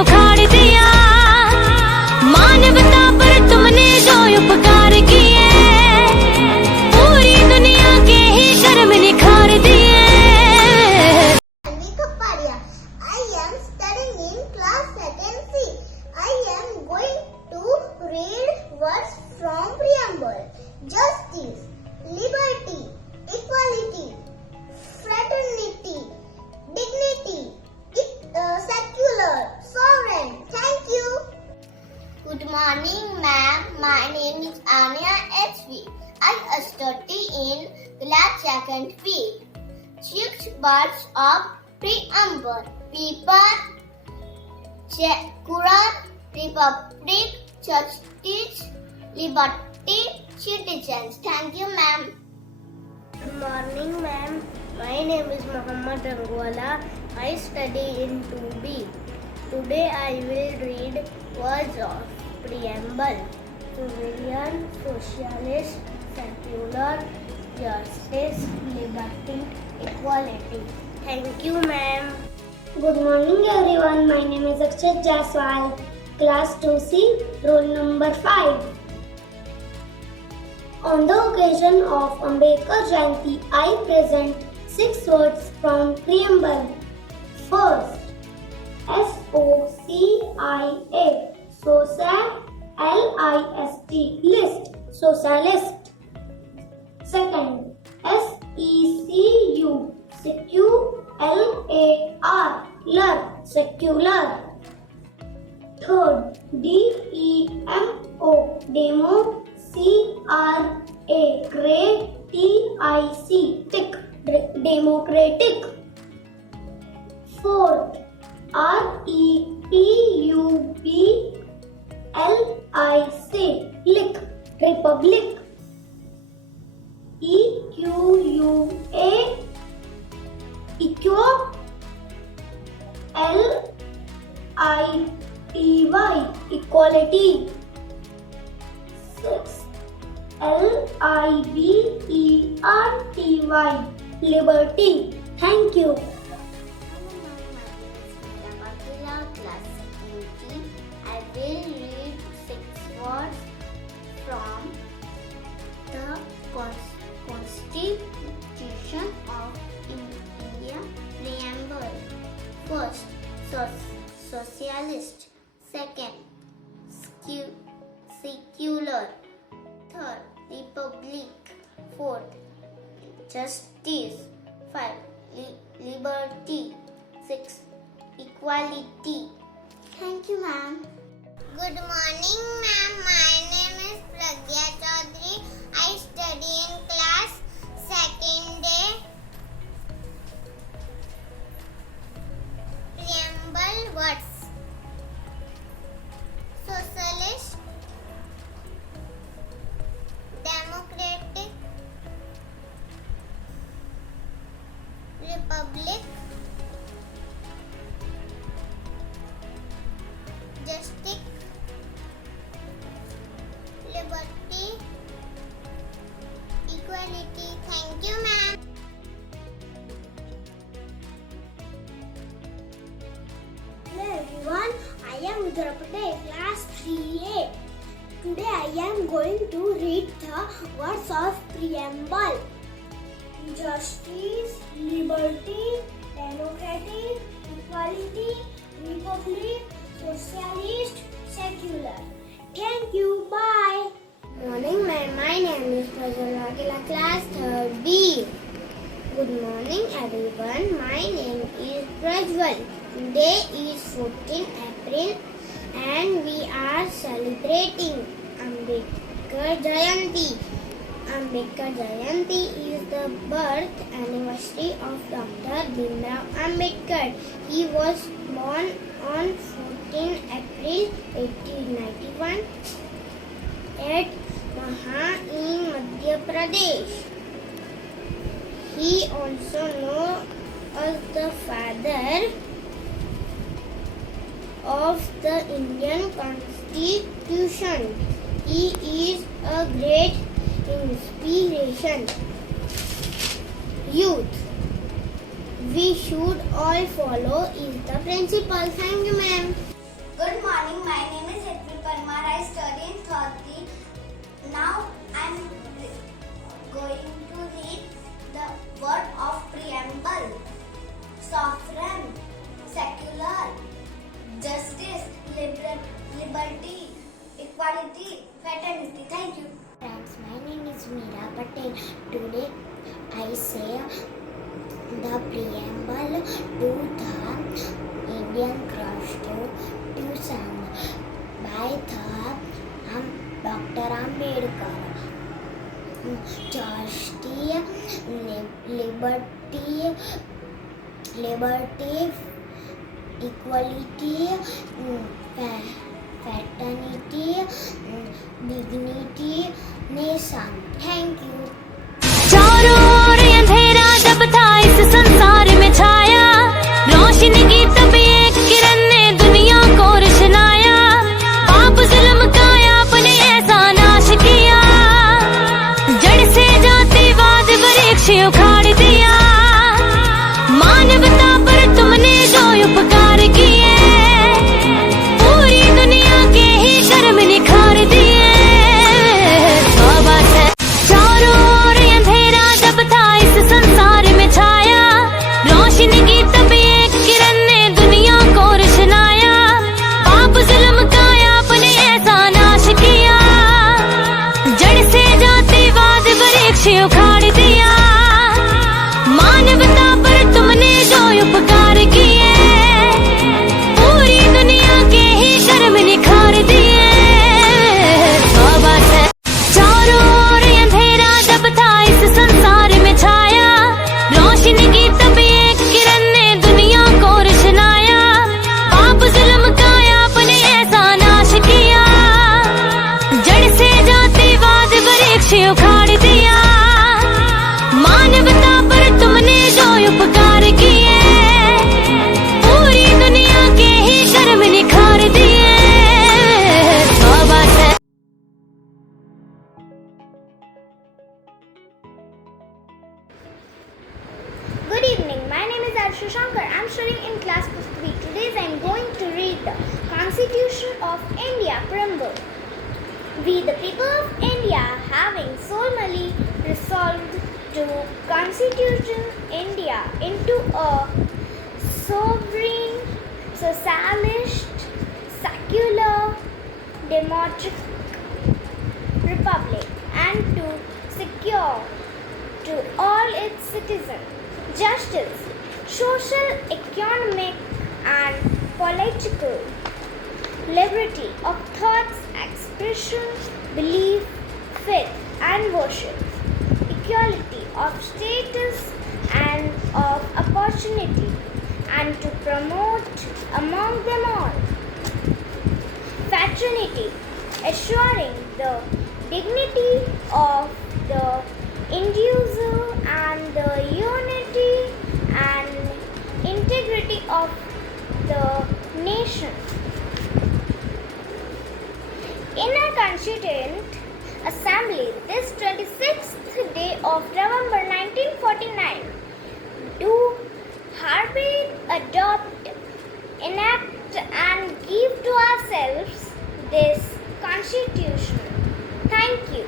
उखाड़ दिया, मानवता पर तुमने जो उपकार किए, पूरी दुनिया के ही शर्म निखार दिए। I am studying in class 2nd C. I am going to read words from preamble. Justice, liberty, equality, fraternity, dignity, secular, sovereign. Thank you. Good morning, ma'am. My name is Anya HV. I study in class 2nd B. 6 words of preamble: people, Quran, republic, justice, liberty, citizens. Thank you, ma'am. Good morning, ma'am. My name is Muhammad Rangwala. I study in 2B. Today I will read words of preamble: civilian, socialist, secular, justice, liberty, equality. Thank you, ma'am. Good morning everyone. My name is Akshat Jaswal, class 2C, roll number 5. On the occasion of Ambedkar Jayanti, I present 6 words from preamble. First, SOCIA, Social, LIST, list, socialist. Second, SECU, secular, secular. Third, DEMO, demo, CRATIC, democratic. Fourth, REPUBLIC, republic. EQUA, equal, LITY, equality. Sixth, LIBERTY, liberty. Thank you. Class 2G. I will read 6 words from the Constitution of India preamble. First, socialist. Second, secular. Third, republic. Fourth, justice. 5, liberty. 6, equality. Thank you, ma'am. Good morning, ma'am. My name is Pragya Chaudhary. I study in class 2nd A. Preamble words: socialist, democratic, republic, justice, liberty, equality. Thank you, ma'am. Hello everyone, I am Udarapate, class 3A. Today I am going to read the words of preamble: justice, liberty, democratic, equality, republic, socialist, secular. Thank you. Bye. Morning, ma'am. My name is Prajwal Vakila, class 3rd B. Good morning, everyone. My name is Prajwal. Today is 14 April and we are celebrating Ambedkar Jayanti. Ambedkar Jayanti is the birth anniversary of Dr. Bhimrao Ambedkar. He was born on 14 April 1891 at Maha in Madhya Pradesh. He also known as the father of the Indian Constitution. He is a great inspiration. Youth, we should all follow is the principle. Thank you, ma'am. Good morning, my name is Hetvi Parmar. I study in 30. Now I am going to read the word of preamble. Sovereign, secular, justice, liberty, equality, fraternity. Thank you. Friends, my name is Meera Patel. Today I say the preamble to the Indian Constitution by the Dr. Ambedkar. Justice, liberty, equality, fraternity, dignity, nation. Thank you. चारों ओर अंधेरा जब था इस संसार में छाया, रोशनी की तब एक किरण ने दुनिया को रोशनाया। पाप जुल्म काया अपने ऐसा नाश किया, जड़ से जातिवाद वृक्ष उखाड़ दिया। मानवता पर तुमने जो उपकार किए, पूरी दुनिया के ही कर्म निखार दिए। चारों ओर अंधेरा जब था इस संसार में छाया, रोशनी की तब एक किरण ने दुनिया को रोशनाया। पाप जुल्म काया अपने ऐसा नाश किया, जड़ से जातिवाद वृक्ष उखाड़ दिया। मानवता पर तुमने जो उपकार किए, पूरी दुनिया के ही कर्म निखार दिए। चारों ओर अंधेरा जब था इस संसार में छाया, रोशनी की तब एक किरण ने दुनिया को रोशनाया। पाप जुल्म काया अपने ऐसा नाश किया, जड़ से जातिवाद वृक्ष उखाड़ दिया। मानवता पर तुमने जो उपकार किए, पूरी दुनिया के ही कर्म निखार दिए। Good evening. My name is Arshu Shankar. I am studying in class 3. Today I am going to read the Constitution of India Preamble. We, the people of India, having solemnly resolved to constitute India into a sovereign, socialist, secular, democratic republic, and to secure to all its citizens justice, social, economic, and political liberty of thoughts, expression, belief, faith, and worship, equality of status and of opportunity, and to promote among them all fraternity, assuring the dignity of the individual and the unity and integrity of the nation. In our Constituent Assembly, this 26th day of November 1949, do hereby adopt, enact and give to ourselves this Constitution. Thank you.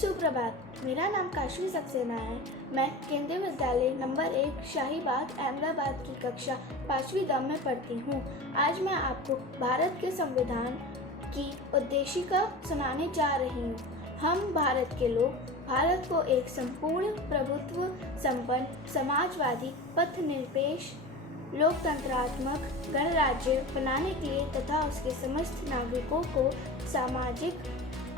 सुप्रभात, मेरा नाम काशवी सक्सेना है। मैं केंद्रीय विद्यालय number 1 Shahibag Ahmedabad की कक्षा 5वीं द में पढ़ती हूँ। आज मैं आपको भारत के संविधान की उद्देशिका सुनाने जा रही हूँ। हम भारत के लोग भारत को एक संपूर्ण प्रभुत्व संपन्न समाजवादी पथनिरपेक्ष लोकतंत्रात्मक गणराज्य बनाने के लिए तथा उसके समस्त नागरिकों को सामाजिक,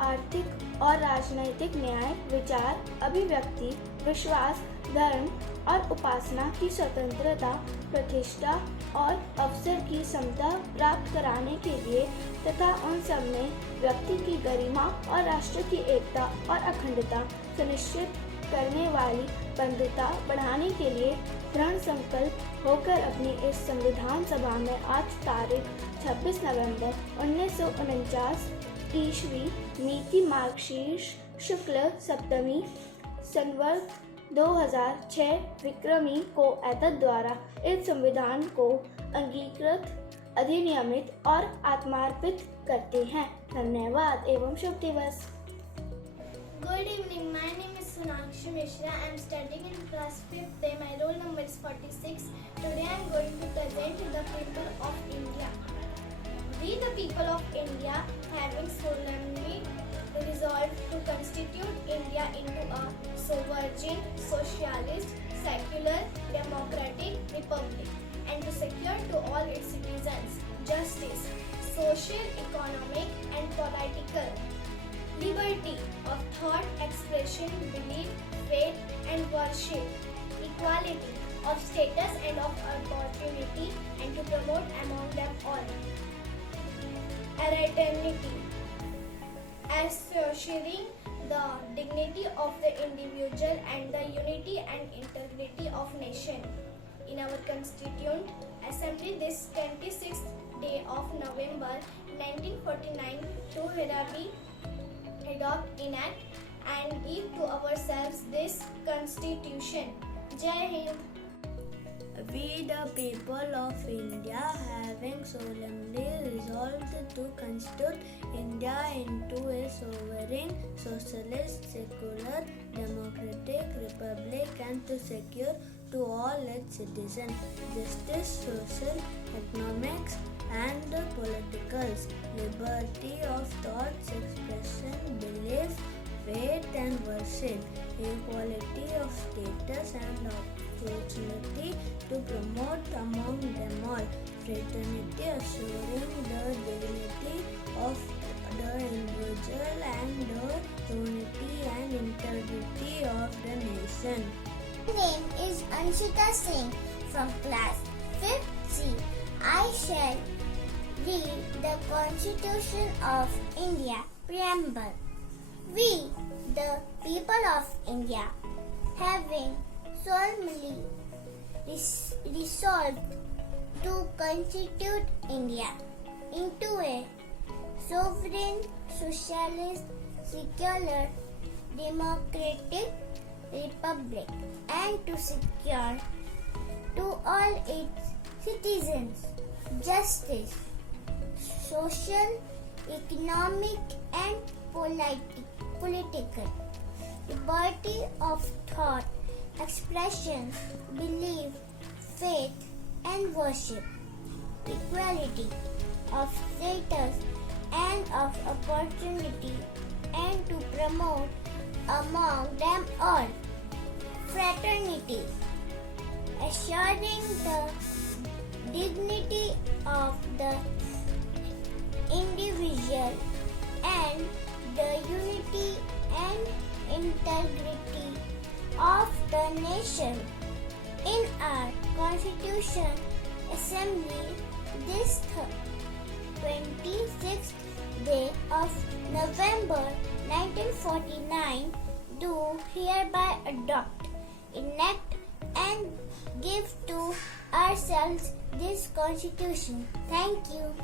आर्थिक और राजनैतिक न्याय, विचार, अभिव्यक्ति, विश्वास, धर्म और उपासना की स्वतंत्रता, प्रतिष्ठा और अवसर की समता प्राप्त कराने के लिए तथा उन सब में व्यक्ति की गरिमा और राष्ट्र की एकता और अखंडता सुनिश्चित करने वाली बंधुता बढ़ाने के लिए दृढ़ संकल्प होकर अपनी इस संविधान सभा में आज तारीख 26 नवंबर 1949 ईस्वी मिति मार्गशीर्ष शुक्ल सप्तमी संवत 2006 विक्रमी को एतद द्वारा इस संविधान को अंगीकृत अधिनियमित और आत्मार्पित करते हैं। धन्यवाद एवं शुभ दिवस। Good evening. My name is Sonakshi Mishra. I am studying in class 5th A. My roll number is 46. Today I am going to present the people of India. We, the people of India, having solemnly resolved to constitute India into a sovereign, socialist, secular, democratic republic, and to secure to all its citizens justice, social, economic, and political liberty of thought, expression, belief, faith, and worship, equality of status and of opportunity, and to promote among them all fraternity, assuring the dignity of the individual and the unity and integrity of nation. In our Constituent Assembly this 26th day of November 1949 to hereby adopt, enact, and give to ourselves this Constitution. Jai Hind. We, the people of India, having solemnly resolved to constitute India into a sovereign, socialist, secular, democratic republic, and to secure to all its citizens justice, social, economics, and political liberty of thoughts, expression, belief, faith, and worship, equality of status and opportunity, to promote among them all fraternity, assuring the dignity of the individual and the unity and integrity of the nation. My name is Anshita Singh from class 5th C. I shall read the Constitution of India Preamble. We, the people of India, having solemnly resolved to constitute India into a sovereign, socialist, secular, democratic republic, and to secure to all its citizens justice, social, economic, and political liberty of thought, expression, belief, faith, and worship, equality of status and of opportunity, and to promote among them all fraternity, assuring the dignity of the individual and the unity and integrity of the nation. In our Constitution Assembly this 26th day of November 1949 do hereby adopt, enact, and give to ourselves this Constitution. Thank you.